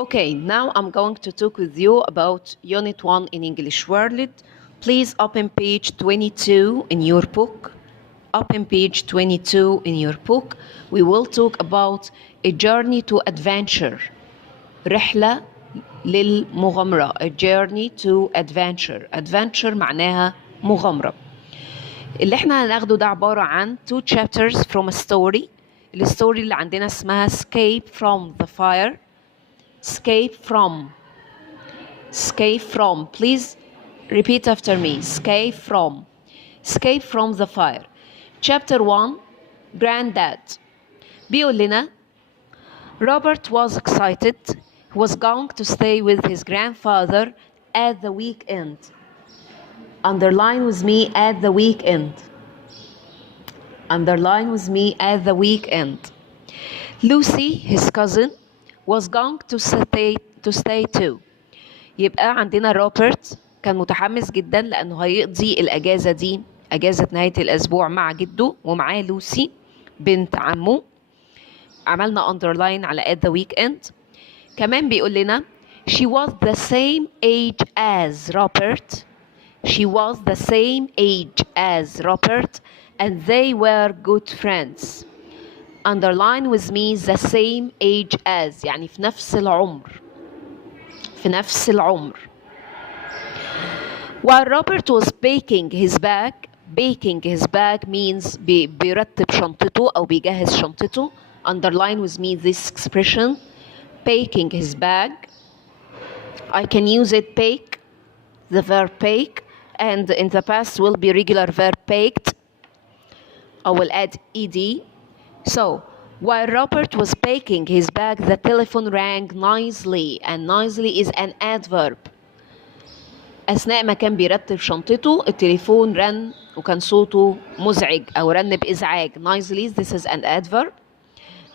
Okay, now I'm going to talk with you about Unit 1 in English World. Please open page 22 in your book. Open page 22 in your book. We will talk about a journey to adventure. رحلة للمغامرة. A journey to adventure. Adventure معناها مغامرة. اللي احنا هناخده ده عبارة عن two chapters from a story. الستوري اللي عندنا اسمها Escape from the Fire. Escape from. Escape from. Please repeat after me. Escape from. Escape from the fire. Chapter 1. Granddad. بيقول لنا Robert was excited. He was going to stay with his grandfather at the weekend. Underline with me at the weekend. Underline with me at the weekend. Lucy, his cousin, was going to stay too. يبقى عندنا روبرت كان متحمس جدا لأنه هيقضي الأجازة دي أجازة نهاية الأسبوع مع جده ومعاه لوسي بنت عمه. عملنا underline على at the weekend. كمان بيقول لنا she was the same age as Robert. She was the same age as Robert and they were good friends. Underline with me the same age as يعني في نفس العمر. في نفس العمر. While Robert was baking his bag means بيرتب شنطته أو بيجهز شنطته. Underline with me this expression. Baking his bag. I can use it bake, the verb bake, and in the past will be regular verb baked. I will add ed. So, while Robert was baking his bag, the telephone rang noisily, and noisily is an adverb. أثناء ما كان بيرتب شنطته التليفون رن وكان صوته مزعج أو رن بإزعاج. Noisily, this is an adverb.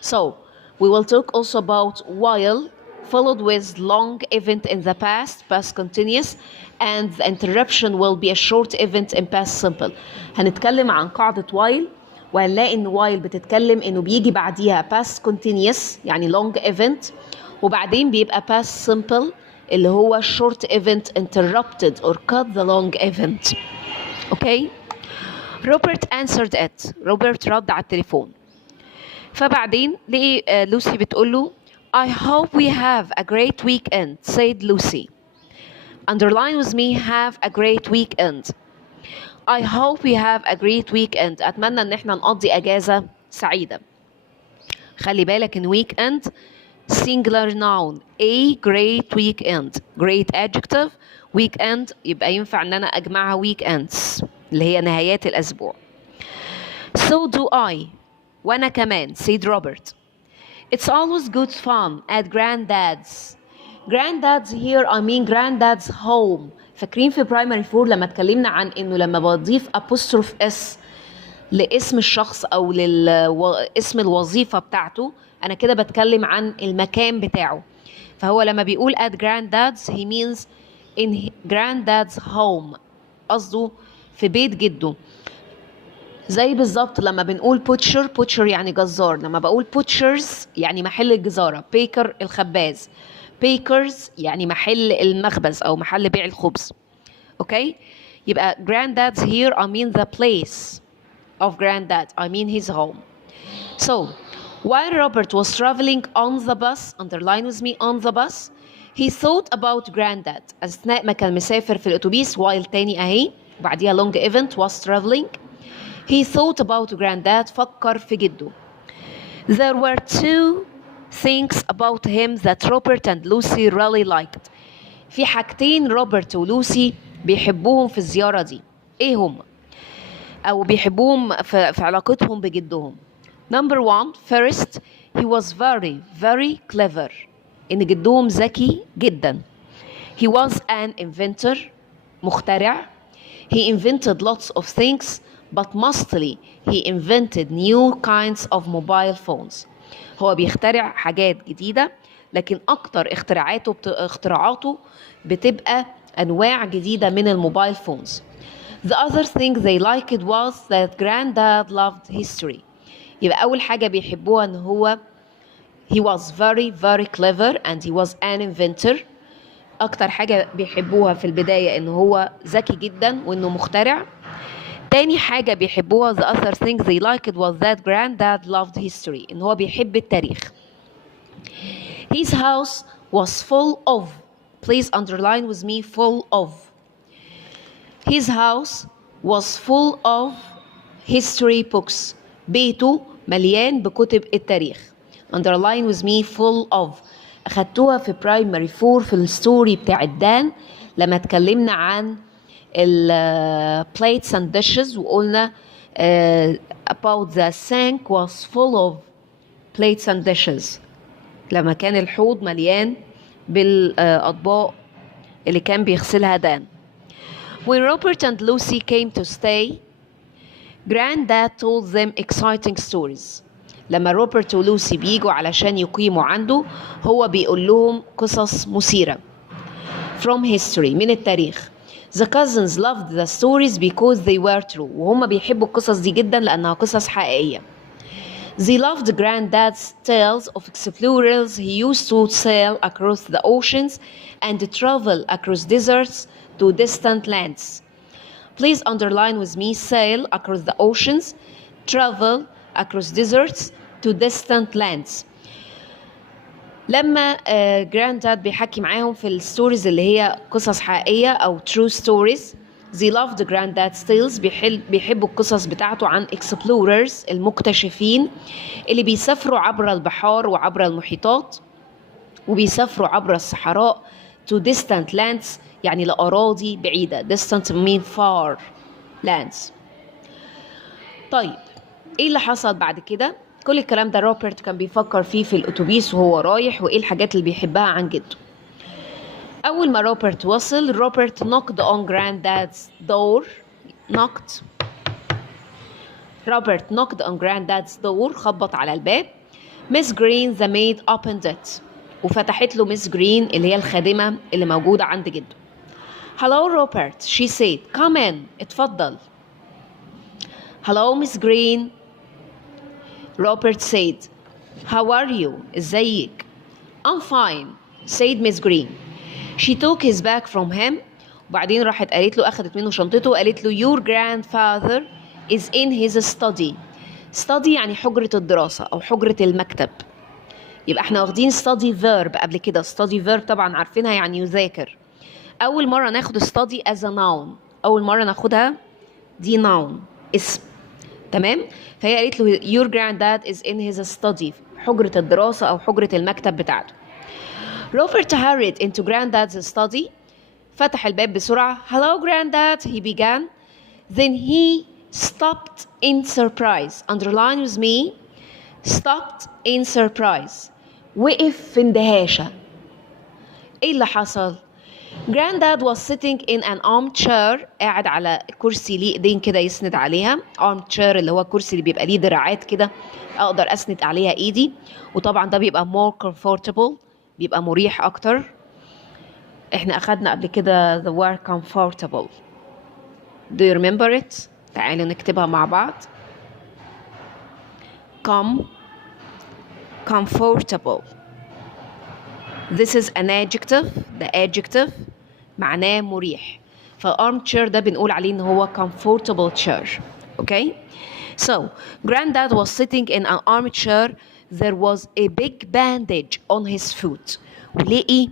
So, we will talk also about while, followed with long event in the past continuous, and the interruption will be a short event in past simple. هنتكلم عن قاعدة while وهنلاقي إن while بتتكلم إنه بيجي بعديها past continuous يعني long event وبعدين بيبقى past simple اللي هو short event interrupted or cut the long event. Okay? Robert answered it. Robert رد على التليفون. فبعدين لقي لوسي بتقول له I hope we have a great weekend, said Lucy. Underline with me have a great weekend. I hope we have a great weekend. أتمنى إن احنا نقضي أجازة سعيدة. خلي بالك إن weekend singular noun. A great weekend. Great adjective. Weekend يبقى ينفع إن أنا أجمعها weekends اللي هي نهايات الأسبوع. So do I. وأنا كمان said Robert. It's always good fun at granddad's. Granddad's here I mean granddad's home. فاكرين في primary 4 لما اتكلمنا عن انه لما بضيف apostrophe s لاسم الشخص او لاسم الوظيفة بتاعته انا كده بتكلم عن المكان بتاعه. فهو لما بيقول at granddad's he means in granddad's home قصده في بيت جده. زي بالظبط لما بنقول butcher يعني جزار. لما بقول butchers يعني محل الجزارة. baker الخباز. bakers يعني محل المخبز أو محل بيع الخبز. okay يبقى granddad's here I mean the place of granddad I mean his home. So while Robert was traveling on the bus underline with me on the bus he thought about granddad. أثناء ما كان مسافر في الأتوبيس while تاني أهي بعديها long event was traveling he thought about granddad فكر في جده. There were two things about him that Robert and Lucy really liked. في حاجتين روبرت ولوسي بيحبوهم في الزيارة دي. ايه هم؟ أو بيحبوهم في علاقتهم بجدهم. Number 1 first he was very clever. إن جدهم ذكي جدا. He was an inventor مخترع. He invented lots of things but mostly he invented new kinds of mobile phones. هو بيخترع حاجات جديدة لكن أكتر اختراعاته بتبقى أنواع جديدة من الموبايل phones. The other thing they liked was that granddad loved history. يبقى أول حاجة بيحبوها إن هو he was very very clever and he was an inventor. اكتر حاجة بيحبوها في البداية ان هو ذكي جدا وانه مخترع. تاني حاجة بيحبوها the other thing they liked was that granddad loved history ان هو بيحب التاريخ. His house was full of, please underline with me, full of. His house was full of history books. بيته مليان بكتب التاريخ. underline with me, full of. أخدتوها في primary 4 في الستوري بتاع دان لما اتكلمنا عن plates and dishes وقلنا about the sink was full of plates and dishes لما كان الحوض مليان بالأطباق اللي كان بيغسلها دان. When Robert and Lucy came to stay, Granddad told them exciting stories. لما روبرت ولوسي بيجوا علشان يقيموا عنده هو بيقول لهم قصص مثيرة from history من التاريخ. The cousins loved the stories because they were true. وهم بيحبوا القصص دي جدا لأنها قصص حقيقية. They loved Granddad's tales of explorers he used to sail across the oceans and travel across deserts to distant lands. Please underline with me, sail across the oceans, travel across deserts to distant lands. لما Granddad بيحكي معاهم في الستوريز اللي هي قصص حقيقية أو true stories, they loved Granddad's tales. بيحبوا القصص بتاعته عن explorers المكتشفين اللي بيسافروا عبر البحار وعبر المحيطات وبيسافروا عبر الصحراء to distant lands يعني لأراضي بعيدة. distant mean far lands. طيب ايه اللي حصل بعد كده؟ كل الكلام ده روبرت كان بيفكر فيه في الأتوبيس وهو رايح وايه الحاجات اللي بيحبها عن جده. أول ما روبرت وصل روبرت knocked on Granddad's door. knocked on Granddad's door خبط على الباب. Miss Green the maid opened it وفتحت له ميس جرين اللي هي الخادمة اللي موجودة عند جده. Hello Robert, she said. Come in. اتفضل. Hello Miss Green. Robert said. How are you? ازيك؟ I'm fine, said Miss Green. She took his bag from him. وبعدين راحت قالت له أخذت منه شنطته وقالت له Your grandfather is in his study. study يعني حجرة الدراسة أو حجرة المكتب. يبقى احنا واخدين study verb قبل كده. study verb طبعا عارفينها يعني يذاكر. أول مرة ناخد study as a noun. أول مرة ناخدها دي noun اسم. تمام؟ فهي قالت له your granddad is in his study حجرة الدراسة أو حجرة المكتب بتاعته. Robert hurried into granddad's study. فتح الباب بسرعة. Hello granddad, he began. Then he stopped in surprise. Underline with me. Stopped in surprise. وقف في اندهاشة. ايه اللي حصل؟ Granddad was sitting in an armchair. قاعد على كرسي ليه ايدين كده يسند عليها. armchair اللي هو الكرسي اللي بيبقى ليه دراعات كده اقدر اسند عليها ايدي. وطبعا ده بيبقى more comfortable. بيبقى مريح اكتر. احنا اخدنا قبل كده the word comfortable. Do you remember it? تعالوا نكتبها مع بعض. comfortable. This is an adjective. The adjective معناه مريح. فالarmchair ده بنقول عليه ان هو comfortable chair. Okay? So, Granddad was sitting in an armchair. There was a big bandage on his foot. ولقي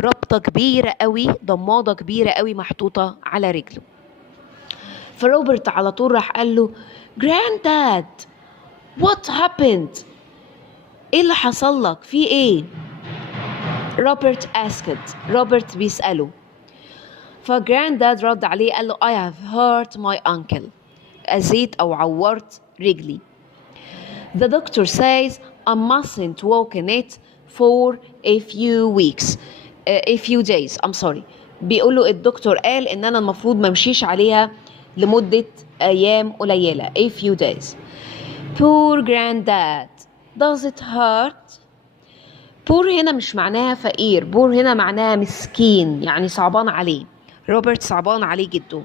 ربطة كبيرة قوي ضمادة كبيرة قوي محطوطة على رجله. فروبرت على طول راح قال له Granddad, what happened? ايه اللي حصل لك؟ في ايه؟ روبرت asked. روبرت بيسأله. فجرانداد رد عليه قال له I have hurt my ankle. أذيت أو عورت رجلي. The doctor says I mustn't walk in it for a few weeks. A few days. I'm sorry. بيقول له الدكتور قال إن أنا المفروض ما امشيش عليها لمدة أيام قليلة. A few days. Poor granddad. Does it hurt? poor هنا مش معناها فقير. poor هنا معناها مسكين يعني صعبان عليه. روبرت صعبان عليه جدا.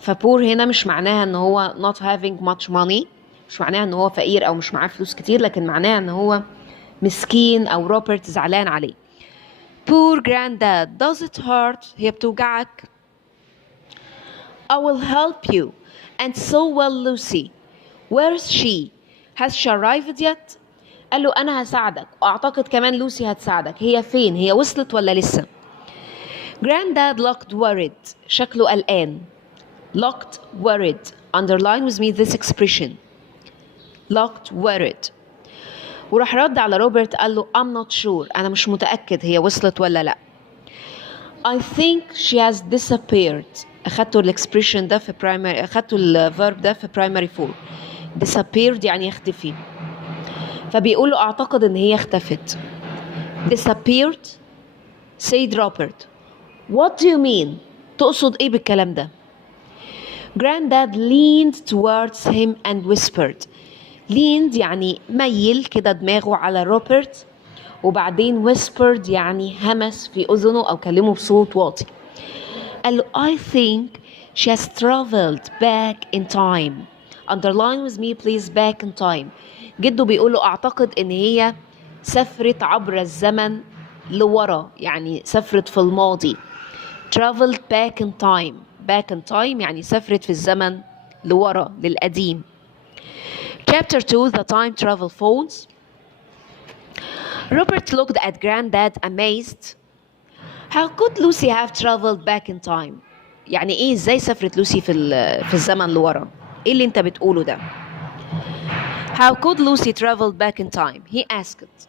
فبور هنا مش معناها ان هو not having much money. مش معناها ان هو فقير او مش معاه فلوس كتير. لكن معناها ان هو مسكين أو روبرت زعلان عليه. Poor granddad, does it hurt؟ هي بتوجعك؟ I will help you. And so will Lucy. Where's she? Has she arrived yet؟ قال له أنا هساعدك وأعتقد كمان لوسي هتساعدك. هي فين؟ هي وصلت ولا لسه؟ Granddad looked worried. شكله قلقان. Looked worried. Underline with me this expression. Looked worried. وراح رد على روبرت قال له I'm not sure. أنا مش متأكد هي وصلت ولا لأ. I think she has disappeared. أخدته الإكسبريشن ده في primary، أخدته الفيرب ده في primary 4. disappeared يعني يختفي. فبيقول له أعتقد إن هي اختفت. disappeared. said Robert. What do you mean؟ تقصد إيه بالكلام ده؟ Granddad leaned towards him and whispered. leaned يعني ميل كده دماغه على روبرت، وبعدين whispered يعني همس في أذنه أو كلمه بصوت واطي. قال له I think she has traveled back in time. Underline with me please back in time. جده بيقول له أعتقد إن هي سافرت عبر الزمن لورا، يعني سافرت في الماضي. traveled back in time. back in time يعني سافرت في الزمن لورا للقديم. Chapter 2 The Time Travel Phones. Robert looked at Granddad amazed. How could Lucy have traveled back in time؟ يعني ايه ازاي سافرت لوسي في الزمن لورا؟ ايه اللي انت بتقوله ده؟ How could Lucy travel back in time؟ He asked.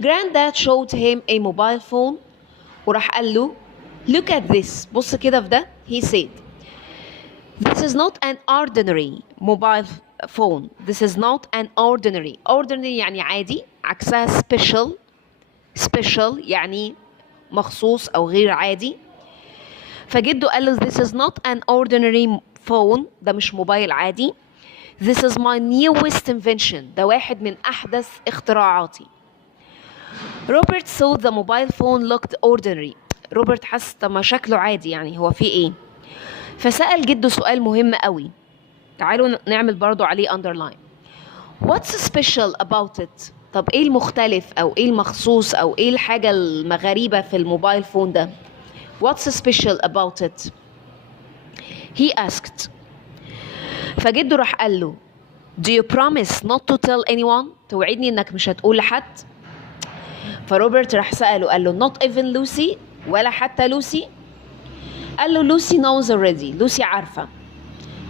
Granddad showed him a mobile phone وراح قال له Look at this. بص كده في ده. He said This is not an ordinary mobile phone. This is not an ordinary. Ordinary يعني عادي، عكسها special. special يعني مخصوص أو غير عادي. فجده قال له This is not an ordinary phone. ده مش موبايل عادي. This is my newest invention. ده واحد من أحدث اختراعاتي. Robert saw the mobile phone looked ordinary. روبرت حس طب ما شكله عادي، يعني هو فيه ايه؟ فسأل جده سؤال مهم قوي. تعالوا نعمل برضو عليه underline. What's special about it؟ طب ايه المختلف او ايه المخصوص او ايه الحاجة الغريبة في الموبايل فون ده؟ What's special about it؟ He asked. فجده راح قال له Do you promise not to tell anyone؟ توعدني انك مش هتقول لحد؟ فروبرت راح سأله قال له Not even Lucy؟ ولا حتى لوسي؟ قال له Lucy knows already. لوسي عارفة.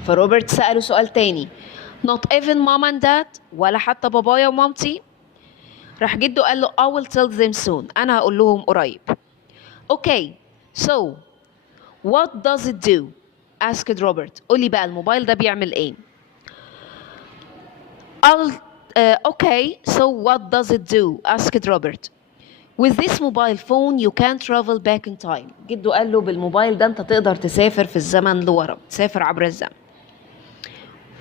فروبرت سأله سؤال تاني Not even mom and dad؟ ولا حتى بابايا ومامتي؟ راح جده قال له I will tell them soon. أنا هقول لهم قريب. Okay, so what does it do؟ asked Robert. قولي بقى الموبايل ده بيعمل ايه؟ Okay, so what does it do؟ asked Robert. With this mobile phone you can travel back in time. جده قال له بالموبايل ده انت تقدر تسافر في الزمن لورا، تسافر عبر الزمن.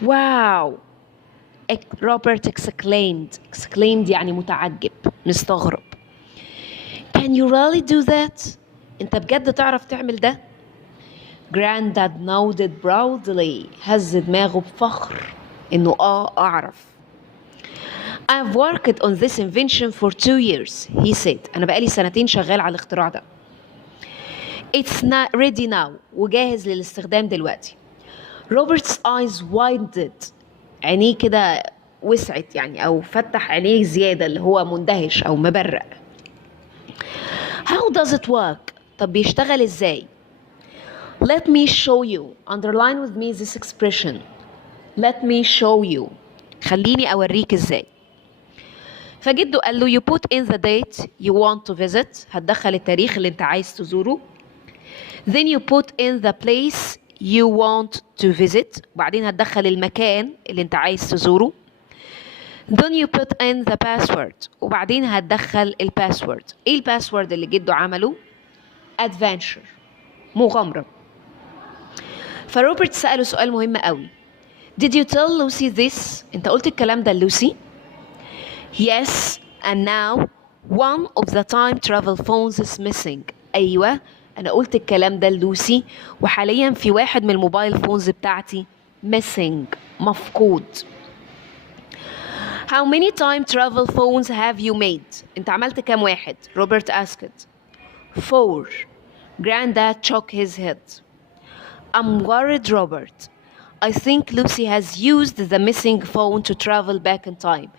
واو! روبرت exclaimed يعني متعجب، مستغرب. Can you really do that؟ انت بجد تعرف تعمل ده؟ Granddad nodded proudly. هز دماغه بفخر انه اعرف. I've worked on this invention for 2 years. He said. أنا بقالي سنتين شغال على الاختراع ده. It's not ready now. وجاهز للاستخدام دلوقتي. Robert's eyes widened. عينيه كده وسعت يعني أو فتح عينيه زيادة اللي هو مندهش أو مبرق. How does it work؟ طب بيشتغل إزاي؟ Let me show you. Underline with me this expression. Let me show you. خليني أوريك إزاي. فجده قال له you put in the date you want to visit. هتدخل التاريخ اللي انت عايز تزوره. Then you put in the place you want to visit. وبعدين هتدخل المكان اللي انت عايز تزوره. Then you put in the password. وبعدين هتدخل الباسورد. ايه الباسورد اللي جده عمله؟ adventure. مغامرة. فروبرت سأله سؤال مهم قوي. Did you tell Lucy this؟ انت قلت الكلام ده للوسي؟ Yes, and now one of the time travel phones is missing. أيوة أنا قلت الكلام ده للوسي وحاليا في واحد من الموبايل فونز بتاعتي missing. مفقود. How many time travel phones have you made? انت عملت كام واحد؟ Robert asked. 4. Granddad shook his head. I'm worried, Robert. I think Lucy has used the missing phone to travel back in time.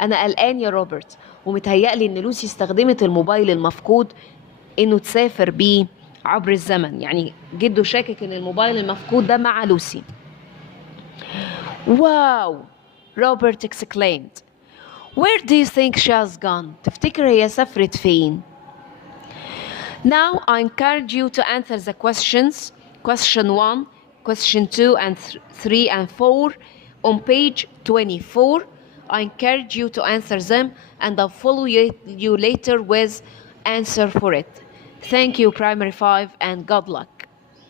أنا قلقان يا روبرت ومتهيألي إن لوسي استخدمت الموبايل المفقود إنه تسافر بيه عبر الزمن. يعني جده شاكك إن الموبايل المفقود ده مع لوسي. Wow! Robert exclaimed. Where do you think she has gone? تفتكر هي سافرت فين؟ Now I encourage you to answer the questions. Question 1, question 2 and 3 and 4 on page 24. I encourage you to answer them and I'll follow you later with answer for it. Thank you, Primary 5, and good luck.